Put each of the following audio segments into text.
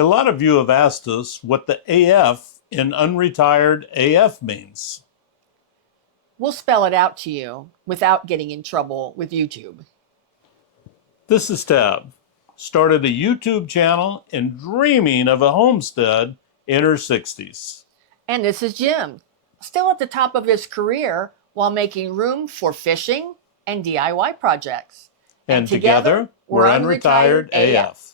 A lot of you have asked us what the AF in Unretired AF means. We'll spell it out to you without getting in trouble with YouTube. This is Tab. Started a YouTube channel and dreaming of a homestead in her 60s. And this is Jim, still at the top of his career while making room for fishing and DIY projects. And together, we're Unretired AF.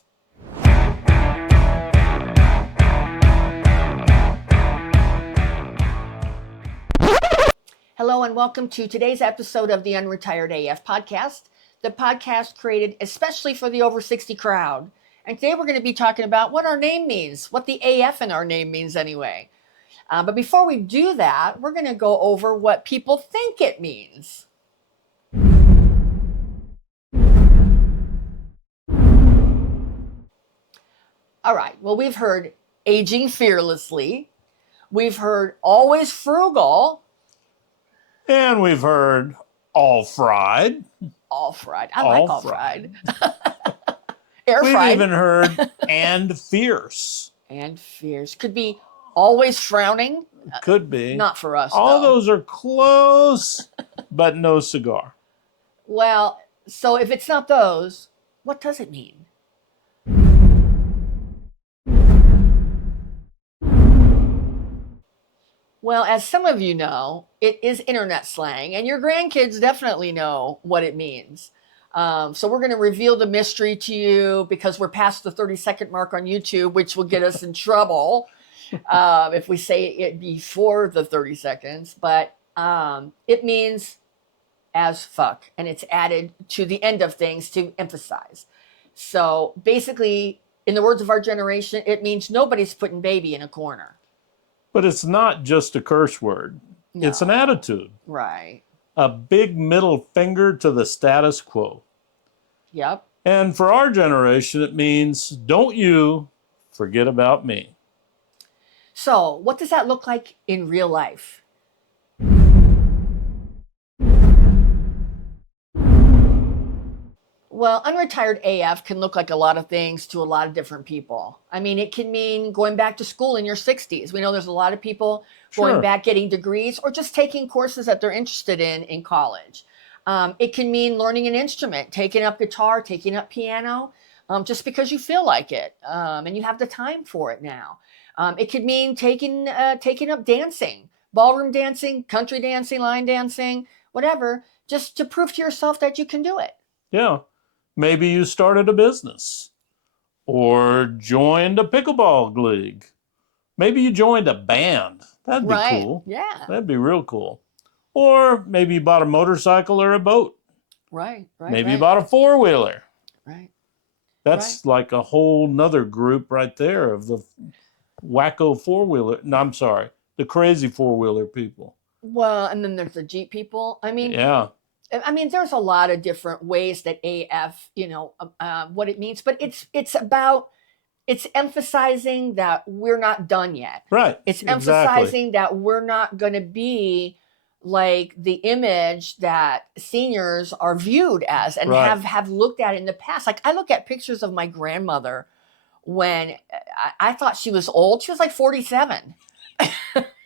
Hello and welcome to today's episode of the Unretired AF podcast, the podcast created especially for the over 60 crowd. And today we're going to be talking about what our name means, what the AF in our name means anyway. But before we do that, we're going to go over what people think it means. All right, well, we've heard aging fearlessly. We've heard always frugal. And we've heard all fried. All fried. I like all fried. Air fried. We've even heard and fierce. And fierce. Could be always frowning. Could be. Not for us, all though. Those are close, but no cigar. Well, so if it's not those, what does it mean? Well, as some of you know, it is internet slang, and your grandkids definitely know what it means. So we're going to reveal the mystery to you because we're past the 30-second mark on YouTube, which will get us in trouble if we say it before the 30 seconds. But it means as fuck, and it's added to the end of things to emphasize. So basically, in the words of our generation, it means nobody's putting baby in a corner. But it's not just a curse word. No. It's an attitude. Right. A big middle finger to the status quo. Yep. And for our generation, it means, don't you forget about me. So what does that look like in real life? Well, Unretired AF can look like a lot of things to a lot of different people. I mean, it can mean going back to school in your 60s. We know there's a lot of people going back, getting degrees, or just taking courses that they're interested in college. It can mean learning an instrument, taking up guitar, taking up piano, just because you feel like it, and you have the time for it now. It could mean taking up dancing, ballroom dancing, country dancing, line dancing, whatever, just to prove to yourself that you can do it. Yeah. Maybe you started a business or joined a pickleball league. Maybe you joined a band. That'd be cool. Yeah. That'd be real cool. Or maybe you bought a motorcycle or a boat. Right. Maybe you bought a four-wheeler. Right. That's like a whole nother group right there of the wacko four-wheeler. No, I'm sorry. The crazy four-wheeler people. Well, and then there's the Jeep people. I mean, yeah. I mean, there's a lot of different ways that AF, what it means, but it's emphasizing that we're not done yet. Right. It's emphasizing that we're not going to be like the image that seniors are viewed as and have looked at in the past. Like I look at pictures of my grandmother when I thought she was old. She was like 47.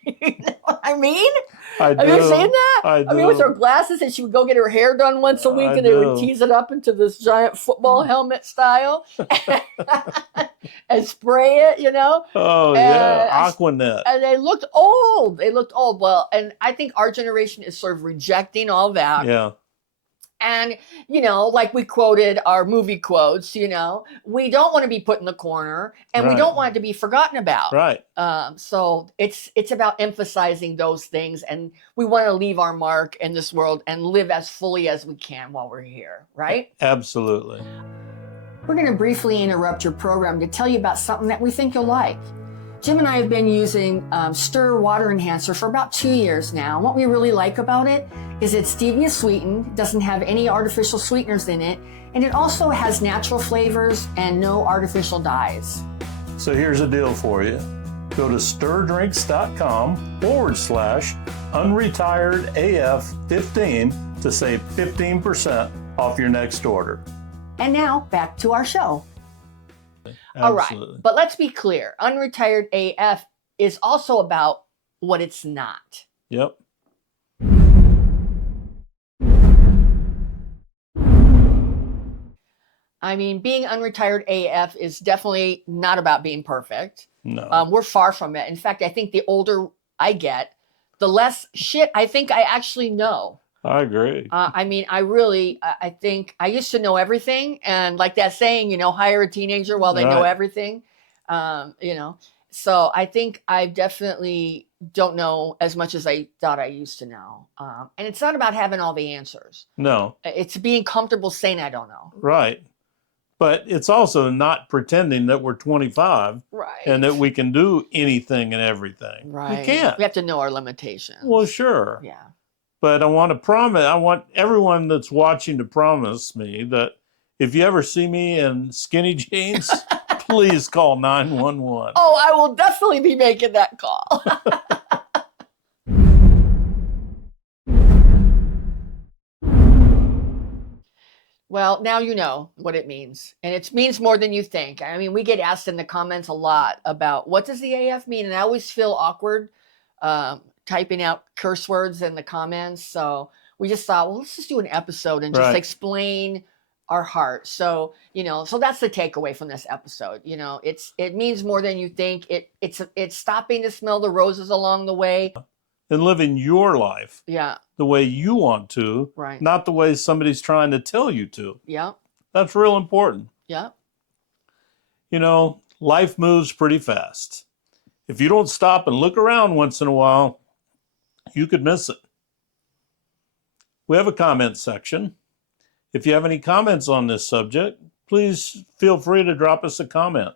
You know what I mean? I do. Have you seen that? I do. I mean, with her glasses, and she would go get her hair done once a week, and they would tease it up into this giant football helmet style and spray it, Oh, yeah, Aquanet. And they looked old. Well, and I think our generation is sort of rejecting all that. Yeah. And, like we quoted our movie quotes, we don't want to be put in the corner and we don't want it to be forgotten about. Right. So it's about emphasizing those things, and we want to leave our mark in this world and live as fully as we can while we're here, right? Absolutely. We're going to briefly interrupt your program to tell you about something that we think you'll like. Jim and I have been using Stir Water Enhancer for about 2 years now. And what we really like about it is it's stevia sweetened, doesn't have any artificial sweeteners in it, and it also has natural flavors and no artificial dyes. So here's a deal for you. Go to stirrdrinks.com/unretiredaf15 to save 15% off your next order. And now back to our show. All right. Absolutely. But let's be clear. Unretired AF is also about what it's not. Yep. I mean, being unretired AF is definitely not about being perfect. No. We're far from it. In fact, I think the older I get, the less shit I think I actually know. I agree. I mean, I think I used to know everything. And like that saying, hire a teenager while they know everything. So I think I definitely don't know as much as I thought I used to know. And it's not about having all the answers. No. It's being comfortable saying I don't know. Right. But it's also not pretending that we're 25 and that we can do anything and everything. Right. We can't. We have to know our limitations. Well, sure. Yeah. But I want everyone that's watching to promise me that if you ever see me in skinny jeans, please call 911. Oh, I will definitely be making that call. Well, now you know what it means. And it means more than you think. I mean, we get asked in the comments a lot about what does the AF mean? And I always feel awkward typing out curse words in the comments. So we just thought, well, let's just do an episode and just explain our heart. So, so that's the takeaway from this episode. It means more than you think. It's stopping to smell the roses along the way. And living your life the way you want to, not the way somebody's trying to tell you to. Yeah. That's real important. Yeah. Life moves pretty fast. If you don't stop and look around once in a while, you could miss it. We have a comment section. If you have any comments on this subject, please feel free to drop us a comment.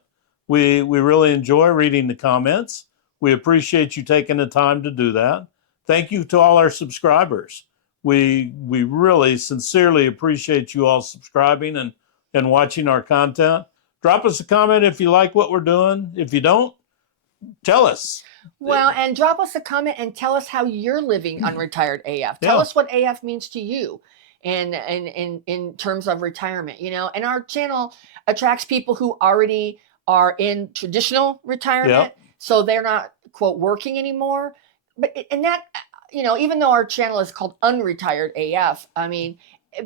We really enjoy reading the comments. We appreciate you taking the time to do that. Thank you to all our subscribers. We really sincerely appreciate you all subscribing and watching our content. Drop us a comment if you like what we're doing. If you don't, tell us. Well, and drop us a comment and tell us how you're living unretired AF. Tell us what AF means to you in terms of retirement, and our channel attracts people who already are in traditional retirement. So they're not, quote, working anymore. But even though our channel is called Unretired AF, I mean,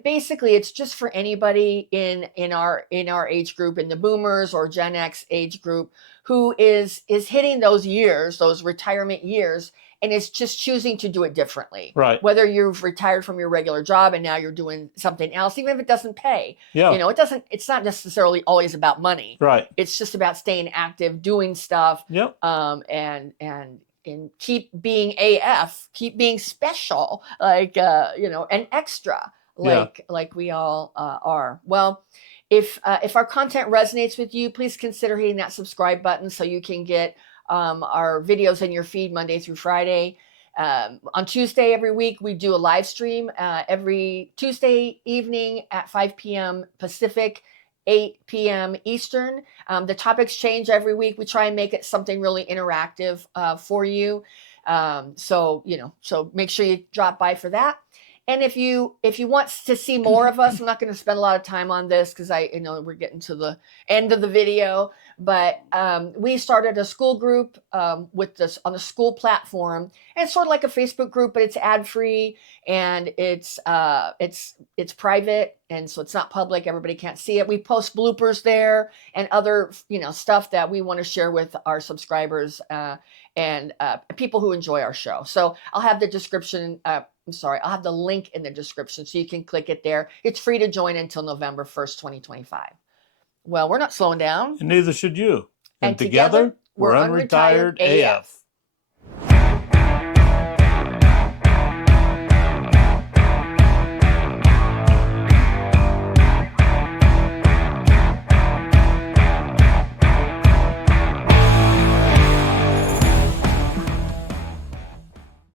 basically it's just for anybody in our age group, in the boomers or Gen X age group, who is hitting those years, those retirement years, and is just choosing to do it differently. Right. Whether you've retired from your regular job and now you're doing something else, even if it doesn't pay. Yeah. It's not necessarily always about money. Right. It's just about staying active, doing stuff. Yep. And keep being AF, keep being special, and extra, like we all are. Well, if our content resonates with you, please consider hitting that subscribe button so you can get our videos in your feed Monday through Friday. On Tuesday every week, we do a live stream every Tuesday evening at 5 p.m. Pacific, 8 p.m. Eastern. The topics change every week. We try and make it something really interactive for you. So make sure you drop by for that. And if you want to see more of us, I'm not going to spend a lot of time on this because we're getting to the end of the video. But we started a school group with this on the school platform, and it's sort of like a Facebook group, but it's ad free and it's private, and so it's not public. Everybody can't see it. We post bloopers there and other stuff that we want to share with our subscribers and people who enjoy our show. So I'll have the description. I'll have the link in the description so you can click it there. It's free to join until November 1st, 2025. Well, we're not slowing down. And neither should you. And together, we're Unretired AF.